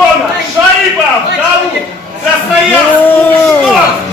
оборона! Шайба! Вдалу! Красноярск!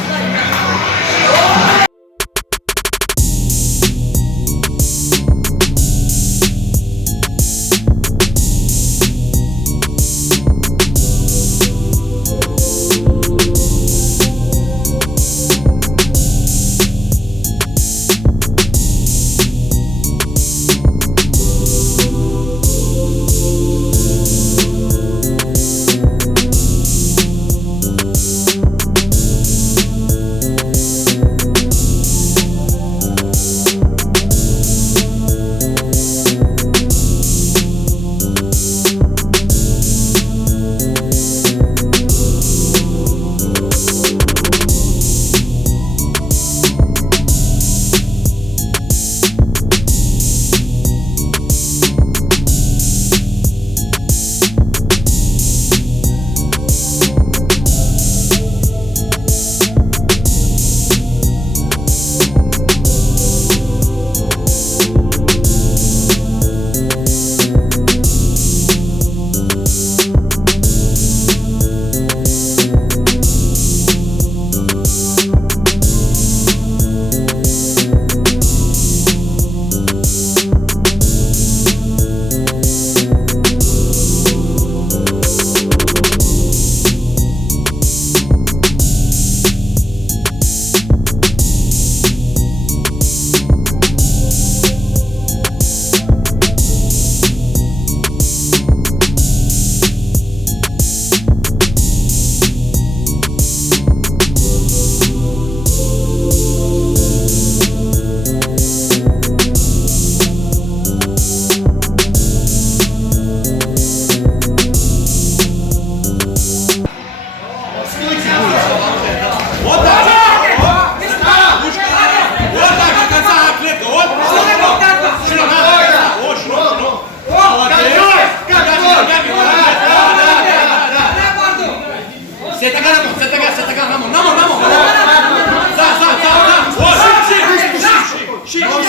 Что?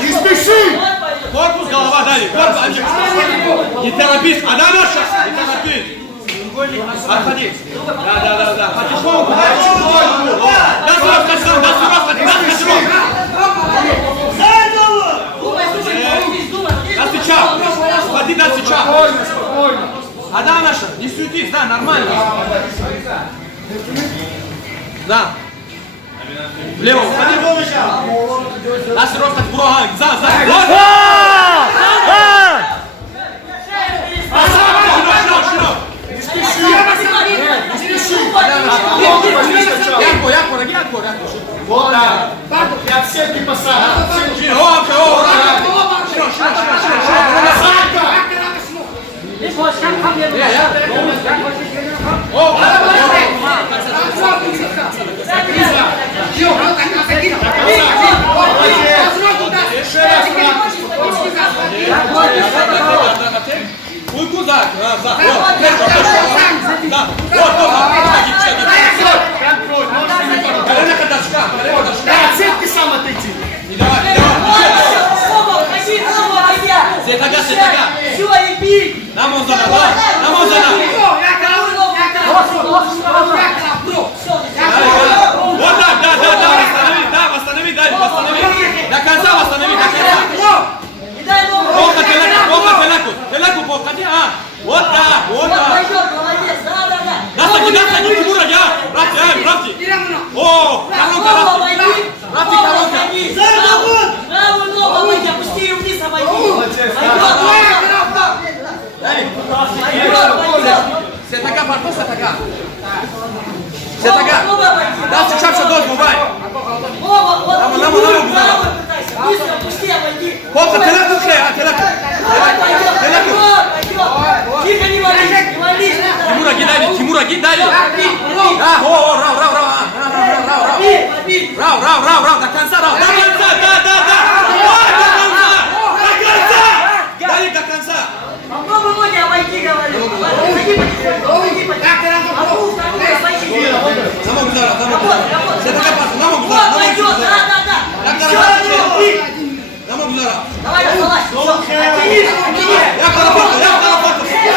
Не спеши! Корпус, голова, дали. Корпус, Анжик. Не торопись. Она наша. Не торопись. Отходи. Да. Потихоньку. Дай сюда, дай свеча. Ходи, дай свеча. Она наша. Не суетись, да, нормально. Да. Влево, ходи. Нас рост как бураган. За. Ярко. Вот так. И от всех не посадок. Кузак, колено ходачка. Отсетки сам отойти. Не давай. Сетага. Все, и бить! Нам он зана. Вот так, да, восстанови. До конца восстанови. Не дай ногу! Телеку, походи, Вот так. Пойдет, молодец, да. Настоги, Тимура, Рафти. О, коронка. Рафти. Правую ногу обойди, опусти ее вниз, обойди. Пойдет. Сетага, парту, Сетага. Да, сейчас все должен, бай. Вот, правую пытайся, вниз опусти, обойди. Попка, телеку. Пойдет. Тихо, не вались. Тимура, гидали. Рау, до конца, да. Дали до конца. Попробуй ноги обойти, говорю. Обойди потихоньку. Обойди. Намок удара. Сетага, парту, намок удара. Вот, пойдет, да. Намок удара. Давай, залазь. Оттянись. Я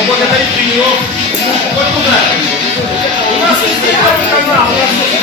поблагодарить тренеров. Вот туда. У нас есть первый канал, у нас все